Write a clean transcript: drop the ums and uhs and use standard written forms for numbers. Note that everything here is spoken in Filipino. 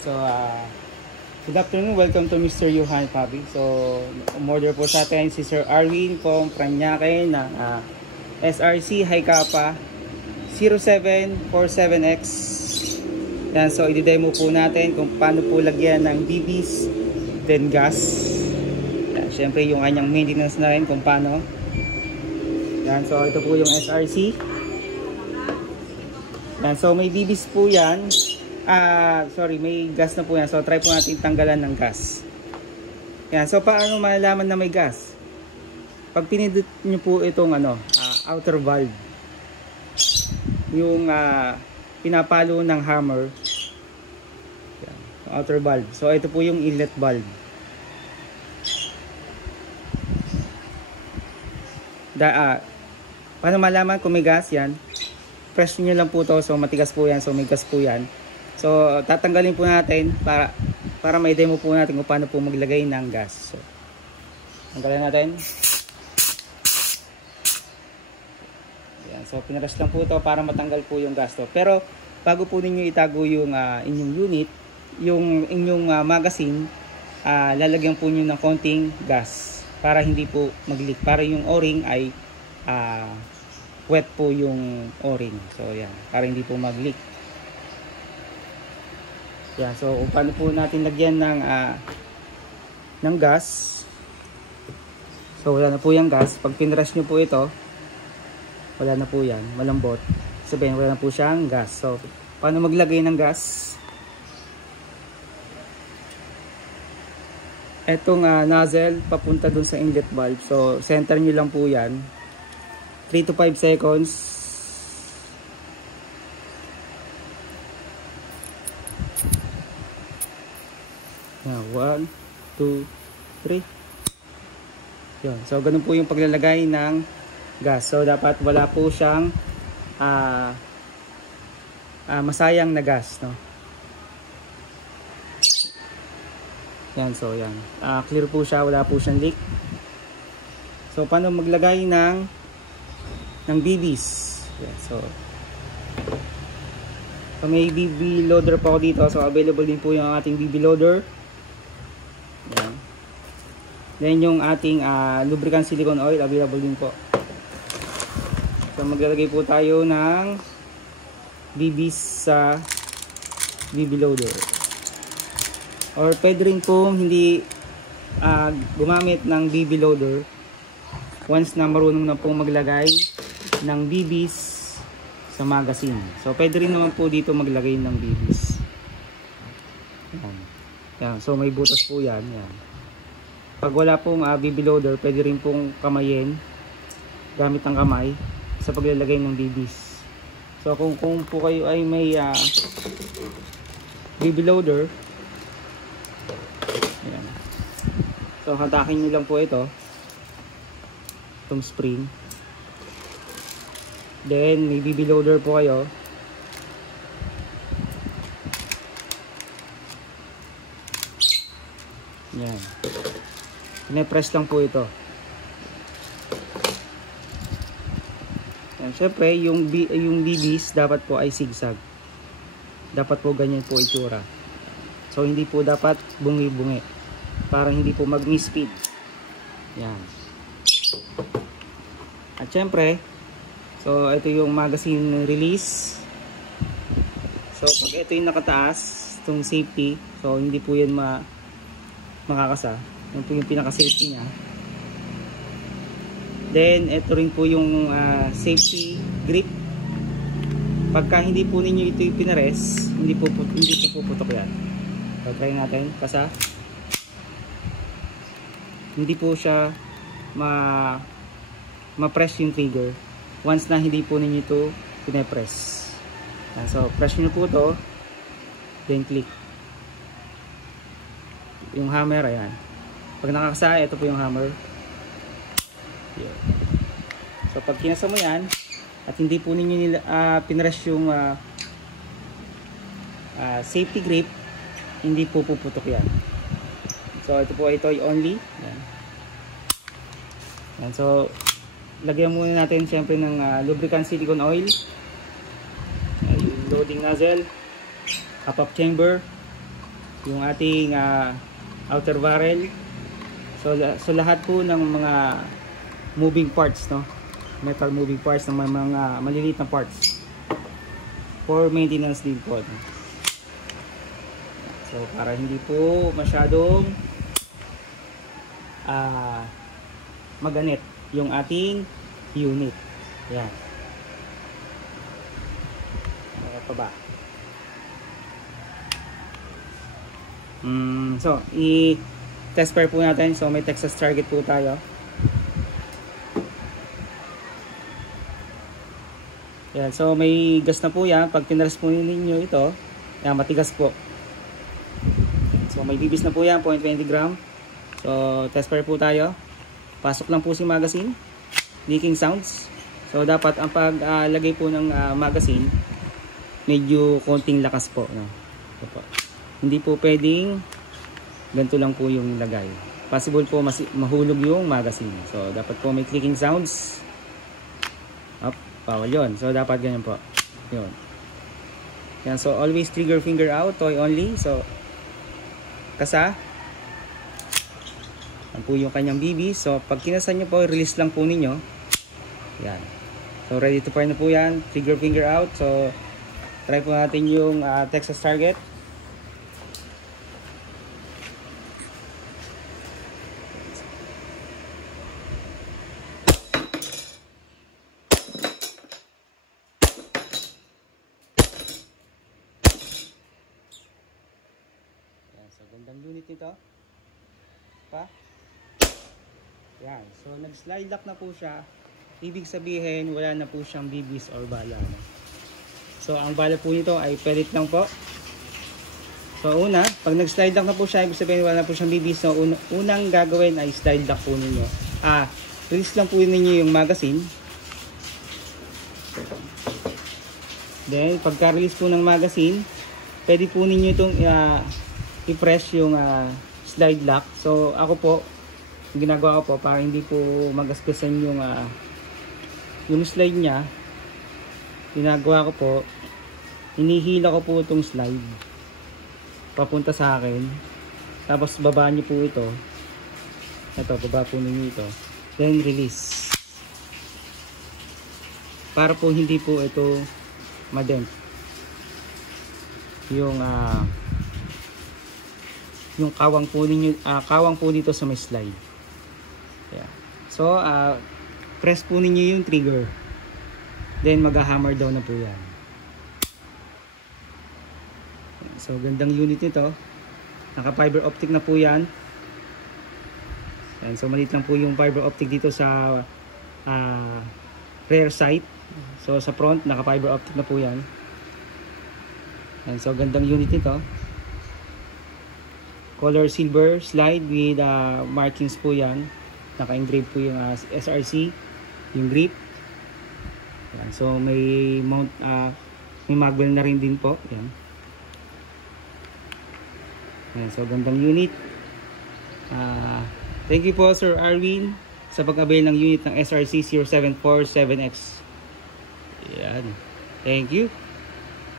So, good afternoon. Welcome to Mr. Johan Fabi. So, umorder po sa atin si Sir Arwin from Paranaque ng SRC Hi-Kappa 0747X. Yan, so i-demo po natin kung paano po lagyan ng BBs then gas. Yan, syempre yung kanyang maintenance na rin kung paano. Yan, so ito po yung SRC. Yan, so may BBs po yan. May gas na po yan. So try po natin tanggalan ng gas. Yan, so paano malalaman na may gas? Pag pinindot nyo po itong outer valve, yung pinapalo ng hammer, yan, outer valve. So ito po yung inlet valve. Paano malaman kung may gas? Yan, press nyo lang po to. So matigas po yan. So may gas po yan. So tatanggalin po natin para may demo po natin kung paano po maglagay ng gas. So tanggalin natin. Yan, so pinaras lang po ito para matanggal po yung gas to. Pero bago po ninyo itago yung inyong unit, yung inyong magazine, lalagyan po niyo ng konting gas para hindi po mag-leak, para yung o-ring ay wet po yung o-ring. So yan, para hindi po mag-leak. Yan, so paano po natin lagyan ng gas? So wala na po yung gas. Pag pinrush nyo po ito, wala na po yan, malambot. Sabihin wala na po siyang gas. So paano maglagay ng gas? Etong nozzle papunta dun sa inlet valve. So center nyo lang po yan. 3 to 5 seconds. Now, 1, 2, 3. Yun. So ganun po yung paglalagay ng gas. So dapat wala po siyang masayang na gas, no? Yan, so yan. Clear po siya, wala po siyang leak. So paano maglagay ng BBs? Yan, so may BB loader po ako dito. So available din po yung ating BB loader. Yan. Then yung ating lubricant silicone oil available din po. So maglalagay po tayo ng BBs sa BB loader. Or pwede rin po hindi gumamit ng BB loader once na marunong na po maglagay ng BBs sa magazine. So pwede rin naman po dito maglagay ng BBs. Yan. Yan. So may butas po yan. Yan. Pag wala pong BB loader, pwede rin pong kamayin gamit ang kamay sa paglalagay ng BBs. So kung po kayo ay may BB loader, ayan. So hatakin nyo lang po ito, itong spring. Then may BB loader po kayo. Ayan. Pine-press lang po ito. Ayan. Siyempre yung BBs dapat po ay zigzag. Dapat po ganyan po itsura. So hindi po dapat bungi-bungi para hindi po mag-misfeed. Yan. At syempre, so ito yung magazine release. So pag ito yung nakataas, itong safety, so hindi po yan makakasa. Yan po yung pinaka-safety niya. Then ito rin po yung safety grip. Pagka hindi po ninyo ito pinares, hindi po puputok yan. So try natin, pasa. Hindi po siya ma-press yung trigger once na hindi po ninyo ito pinapress. So press nyo po ito, then click yung hammer. Ayan, pag nakakasa, ito po yung hammer. Yeah. So pag kinasa mo yan at hindi po ninyo pinress yung safety grip, hindi po puputok yan. So ito po, ito ay only. Yan. Yan. So lagyan muna natin syempre ng lubricant silicone oil. Yung loading nozzle, cap-up chamber, yung ating outer barrel. So lahat po ng mga moving parts, no, metal moving parts, ng mga maliliit na parts for maintenance din po, no? So para hindi po masyadong maganit yung ating unit. Yan. Ano pa ba? So i-test fire po natin. So may Texas target po tayo. Yan. So may gas na po yan. Pag tinras po ninyo ito, yan, matigas po. So may bibis na po yan, 0.20 gram. So test fire po tayo. Pasok lang po si magazine. Leaking sounds. So dapat ang paglagay po ng magazine, medyo konting lakas po, no? Ito po. Hindi po pwedeng ganito lang po yung lagay. Possible po mahulog yung magazine. So dapat po may clicking sounds. Up, bawal yun. So dapat ganyan po. Yun. Yan. So always trigger finger out, toy only. So kasa. Yan po yung kanyang BB. So pag kinasan nyo po, release lang po ninyo. Yan. So ready to fire na po yan. Trigger finger out. So try po natin yung Texas target. So gandang unit nito. Pa. Yan. So nag-slide lock na po siya. Ibig sabihin wala na po siyang bibis or bala. So ang bala po nito ay pellet lang po. So una, pag nag-slide lock na po siya, ibig sabihin wala na po siyang bibis. So unang gagawin ay slide lock po ninyo. Release lang po ninyo yung magazine. Then pagka-release po ng magazine, pwede po ninyo itong i-press yung slide lock. So ako po, ginagawa ko po para hindi po magasgasan yung slide nya, ginagawa ko po, hinihila ko po itong slide papunta sa akin, tapos baba nyo po ito, baba po ninyo ito, then release para po hindi po ito madent yung kawang po ninyo, kawang po dito sa may slide. Yeah. So press po ninyo yung trigger, then mag-hammer down na po yan. So gandang unit nito, naka fiber optic na po yan. And so maliit lang po yung fiber optic dito sa rear sight. So sa front naka fiber optic na po yan. And so gandang unit nito, color silver slide with markings po yan. Naka-engrave po yung SRC, yung grip. Yan. So may mount, may magwell na rin din po. Yan. Yan. So gandang unit. Thank you po Sir Arwin sa pag-avail ng unit ng SRC 0747X. Yan. Thank you.